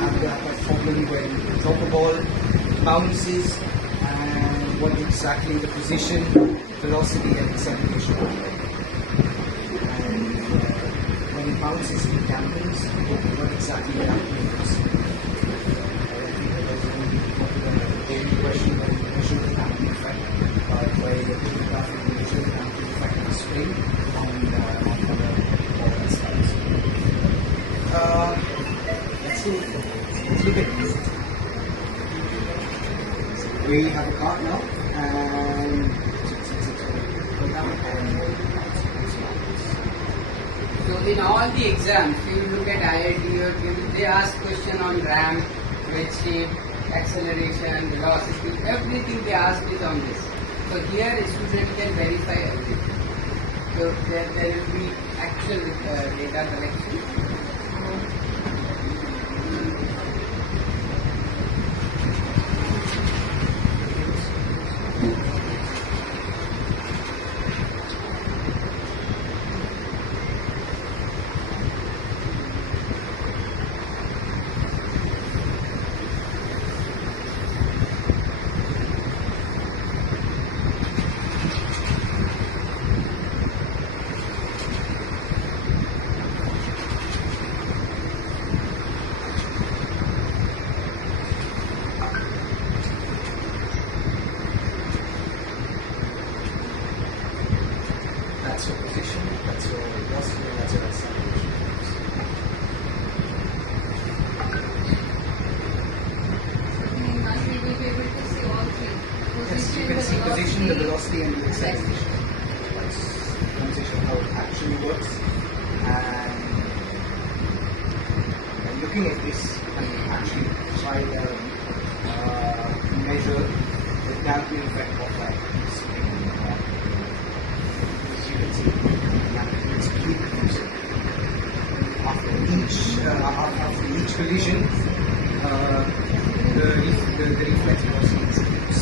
have a problem when you drop a ball, bounces, and what exactly the position, velocity, and acceleration are. And when it bounces, it dampens. What exactly dampens? I think that there's going to be a question when you measure the damping effect, where you measure the damping effect of the spring on the ball that slides. Let's look at this. We have a card now, and so in all the exams, you look at IIT or they ask question on ramp, wedge shape, acceleration, velocity, everything they ask is on this. So here a student can verify everything. So there will be actual data collection. That's your position, that's your velocity, that's your acceleration. We will be able to see all three. Yes, you can see position, the velocity, and the acceleration. That's the demonstration of how it actually works. And looking at this, you can actually try to measure the damping effect of that spring. As you can see, it's keep reducing. After each collision, the reflex velocity keeps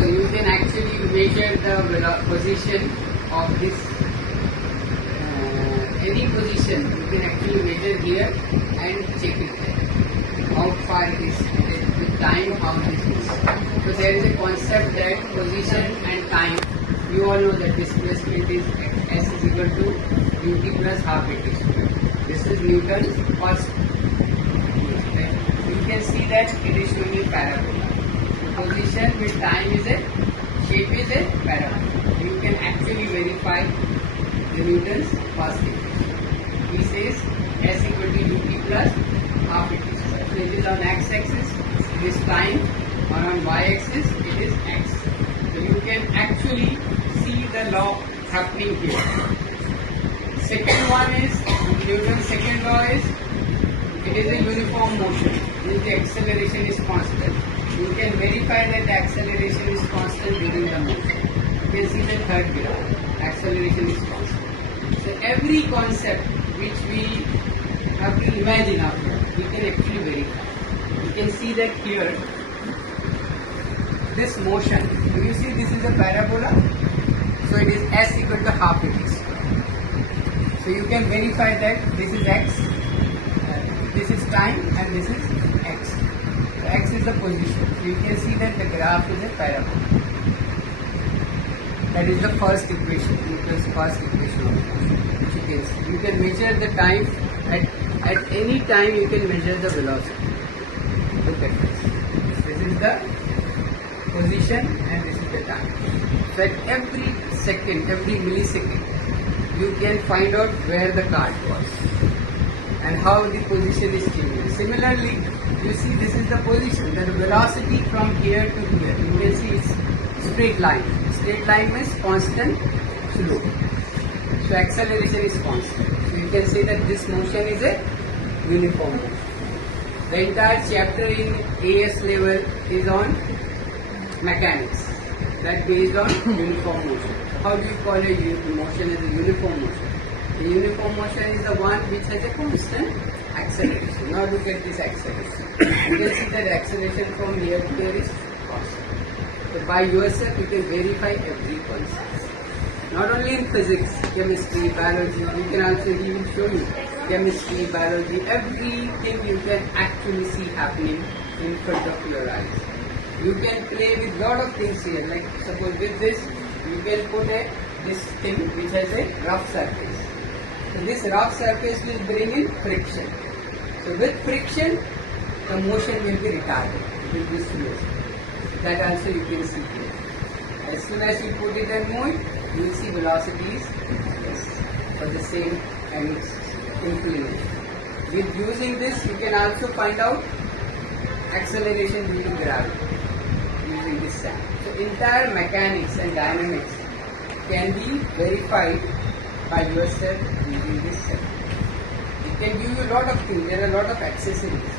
So you can actually measure the position of this, any position you can actually measure here and check it there. How far it is, with time, how this is. So there is a concept that position and time, you all know that displacement is S is equal to ut plus half at square. This is Newton's first. You can see that it is showing a parabola. Position with time is a shape is a parabola. You can actually verify the Newton's first equation. He says S equal to ut plus half at square. So it is on x-axis, it is time, or on y-axis it is x. So you can actually see the law happening here. Second one is Newton's second law is it is a uniform motion. Means the acceleration is constant. You can verify that the acceleration is constant during the motion. You can see the third graph. Acceleration is constant. So every concept which we have to imagine out here, we can actually verify. You can see that here. This motion, do you see this is a parabola? So it is S equal to half it is. So you can verify that this is x, this is time, and this is x. So x is the position. So you can see that the graph is a parabola. That is the first equation, Newton's first equation of motion, which you can see. You can measure the time at any time. You can measure the velocity. Look at this. This is the position and this is the time. So at every second, every millisecond, you can find out where the card was and how the position is changing. Similarly, you see this is the position, the velocity from here to here. You can see it's straight line. Straight line means constant slope. So acceleration is constant. So you can say that this motion is a uniform motion. The entire chapter in AS level is on mechanics, that based on uniform motion. How do you call a motion as a uniform motion? The uniform motion is the one which has a constant acceleration. Now look at this acceleration. You can see that acceleration from here to here is constant. So by yourself you can verify every concept. Not only in physics, chemistry, biology, you can also, he will show you chemistry, biology, everything you can actually see happening in front of your eyes. You can play with lot of things here, like suppose with this, you can put this thing which has a rough surface. So this rough surface will bring in friction. So with friction, the motion will be retarded with this force. That also you can see here. As soon as you put it and move it, you will see velocities for the same and inclination. With using this, you can also find out acceleration due to gravity using this sand. So entire mechanics and dynamics can be verified by yourself using this sand. It can give you a lot of things. There are a lot of accessories.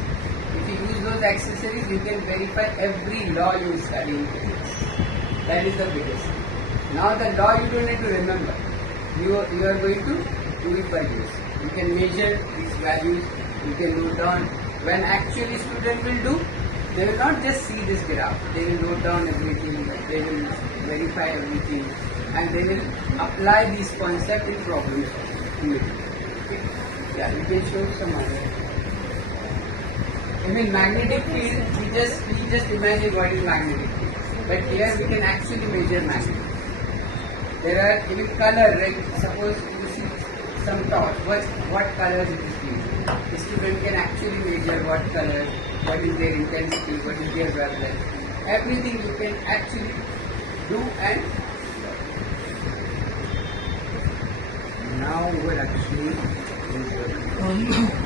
If you use those accessories, you can verify every law you study in physics. That is the biggest thing. Now the law you don't need to remember. You are going to do it by use. You can measure these values. You can note down. When actually student will do, they will not just see this graph. They will note down everything. They will verify everything, and they will apply these concepts in problems. Okay. Yeah, you can show some other. I mean, magnetic field. We just imagine what is magnetic field, but here we can actually measure magnetic. There are even color, like suppose you see some torch. What color is this field? The student can actually measure what color, what is their intensity, what is their wavelength. Everything you can actually do, and now we're actually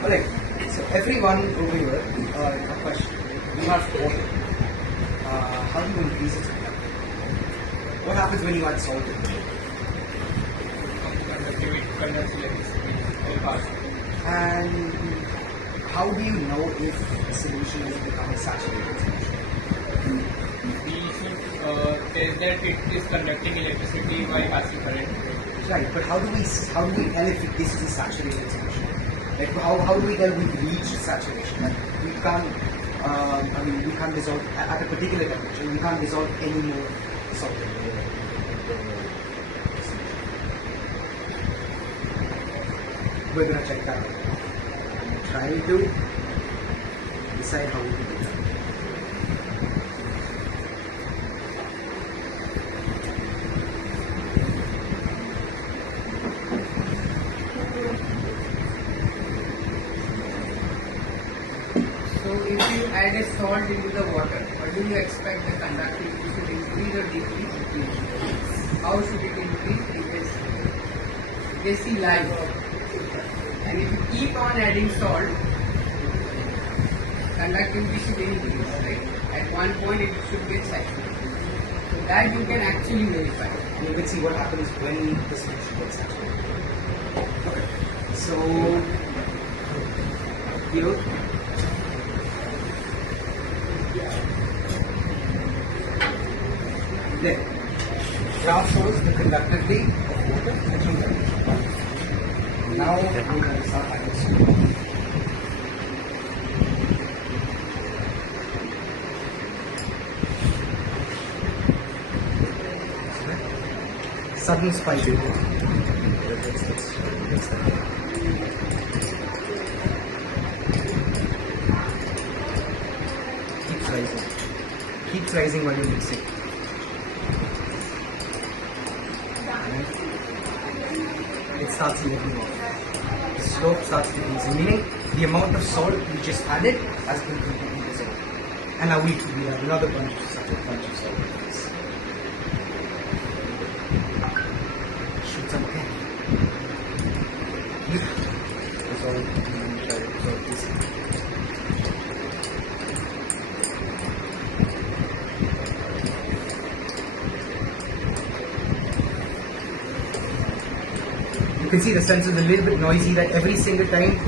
alright. So everyone over here, a question. You have water. How do you increase its conductivity? What happens when you add salt in it? And how do you know if a solution has become a saturated solution? We should test that it is conducting electricity by passing current. Right, but how do we tell if this is a saturated solution? Like how do we tell we've reached saturation? Like we can't we can't dissolve at a particular temperature. We can't dissolve any more salt in the solution. We're gonna check that out. Trying to decide how we can do that. so if you add a salt into the water, what do you expect the conductivity should increase or decrease? How should it increase? You can see live. And if you keep on adding salt, conductivity should increase, right? At one point it should get saturated. So that you can actually verify. And you can see what happens when the solution gets saturated. Okay. So here then graph shows the conductivity of water at room temperature. Now we're going to start adding salt. Sudden spike. Keeps rising. Keeps rising while you're mixing. It starts leveling off. The slope starts decreasing, meaning the amount of salt we just added has been completely dissolved. And now we have another bunch of salt in this. Shoot some again. Dissolve this. You can see the sensor is a little bit noisy, that every single time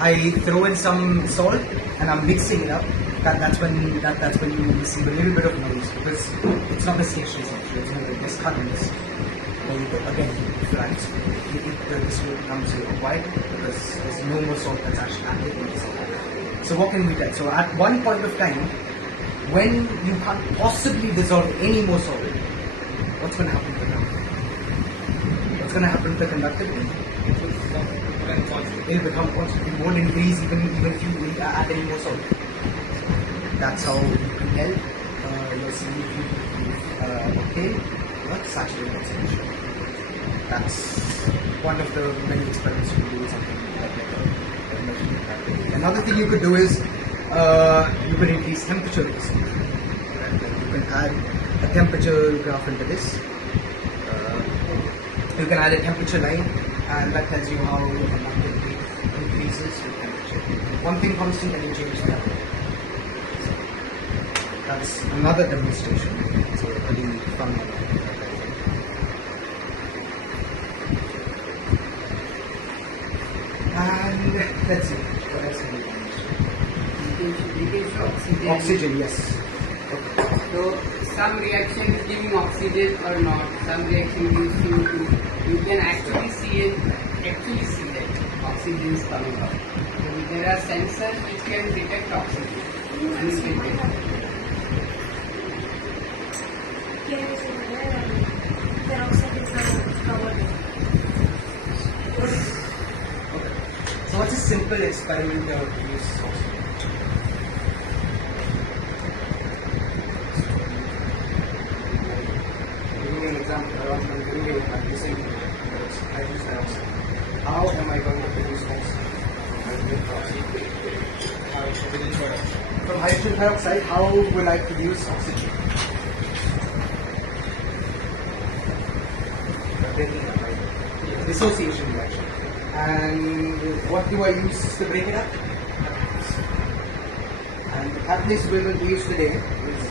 I throw in some salt and I'm mixing it up, that's when you receive a little bit of noise, because it's not a stationary sensor, it's not like this currents. Again, flags. This will become quiet because there's no more salt that's actually active in the salt. So what can we tell? So at one point of time, when you can't possibly dissolve any more salt, what's going to happen to the ground? going to happen to the conductivity? It will become constant. It will become constant. It won't increase even if you add any more salt. That's how you can help your CVP obtain your saturated oxidation. That's one of the many experiments you can do with something like another thing you could do is you can increase temperature risk. You can add a temperature graph into this. You can add a temperature line, and that tells you how your conductivity increases with temperature. One thing constant and you change that. That's another demonstration. It's a really fun one. And let's see, what else can we do? You can show oxygen. Oxygen, yes. Okay. So some reaction is giving oxygen or not. Some reaction gives CO2. You can actually see that oxygen is coming out. So there are sensors which can detect oxygen and you can detect. So what's a simple experiment to use oxygen? Giving you an example, I'm giving you using hydrogen peroxide. How am I going to produce oxygen from hydrogen peroxide? How will I produce oxygen? Dissociation reaction. And what do I use to break it up? And the catalyst we will use today is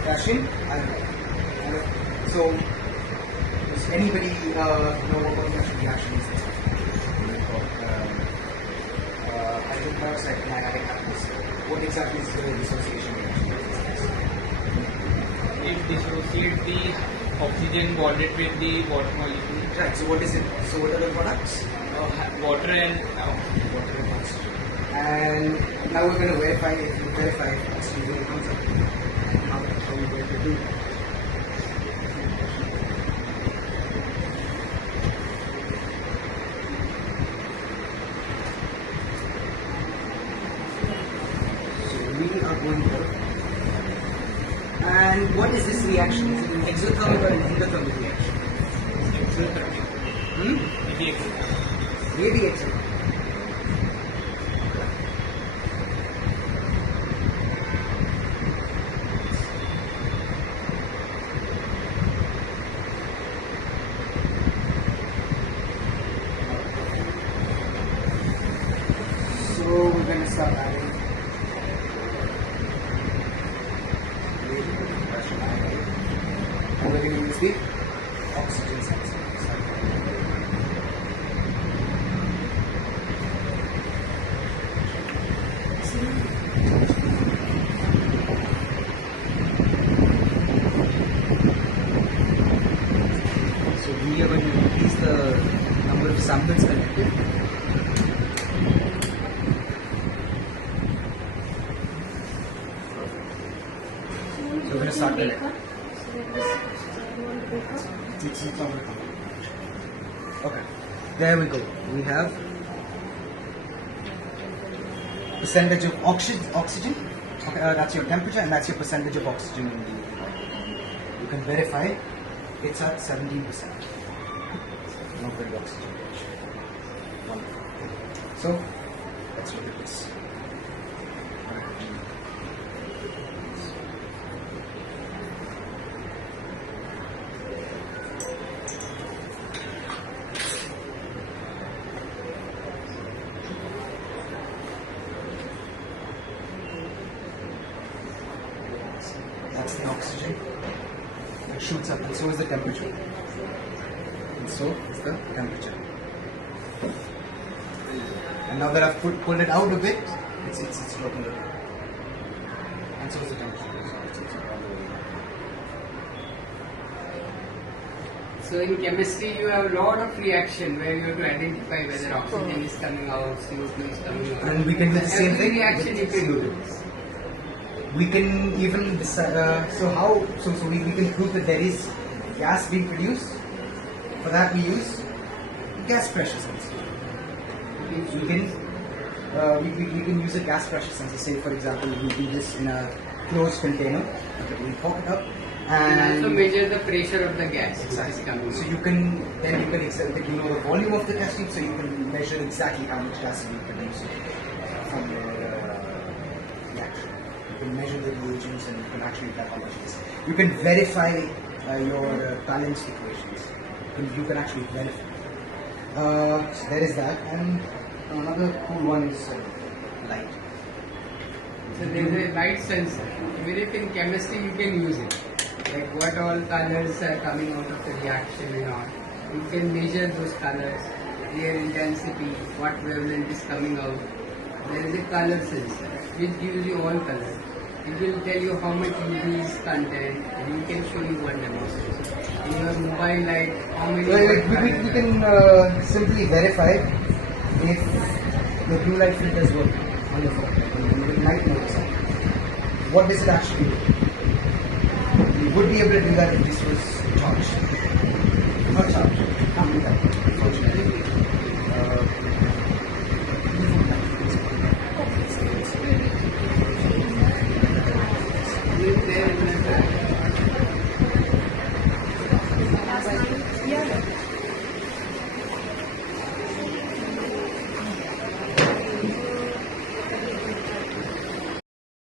potassium iodide. So, does anybody know what potassium reaction is? Hydrogen peroxide and iodic catalyst. What exactly is the dissociation reaction? It dissociates the oxygen bonded with the water molecule. Right, so what is it? So what are the products? Water and Water and oxygen. And now we're going to verify if you verify oxygen comes up. How are we going to do that? So we are going to. And what is this reaction? Is it an exothermic or an endothermic reaction? Really exothermic. So we're going to start adding. And we're going to use the oxygen sensor. So we are going to increase the number of samples collected. So we're going to start collecting. Okay, there we go. We have percentage of oxygen. Okay, that's your temperature, and that's your percentage of oxygen in the. You can verify it's at 17%. Not very oxygen rich. Wonderful. So let's look at this. That's the oxygen. It shoots up, and so is the temperature. And so is the temperature. And now that I've pulled it out a bit, it's dropping a bit. And so is the temperature. So in chemistry, you have a lot of reaction where you have to identify whether oxygen is coming out, CO2 is coming out. And we can do the same Every thing. reaction you can do. We can even decide. So we can prove that there is gas being produced. For that we use gas pressure sensor. We can use a gas pressure sensor. Say for example, we do this in a closed container. Okay, we pop it up And also measure the pressure of the gas. exactly. Coming So out. you can the volume of the gas tube, so you can measure exactly how much gas you produce from your reaction. You can measure the reagents and you can actually tell how much it is. You can verify your balanced equations. You can actually verify. So there is that, and another cool one is light. So there is a light sensor. Even if in chemistry you can use it. Like what all colors are coming out of the reaction and all. You can measure those colors, their intensity, what wavelength is coming out. There is a color sensor which gives you all colors. It will tell you how much UV is content, and you can show you one demonstration. In your mobile light, how many We can simply verify if the blue light filters work on your phone. When the night mode is on. What does it actually do? We would be able to do that if this was charged. Not charged. Can't do that, unfortunately.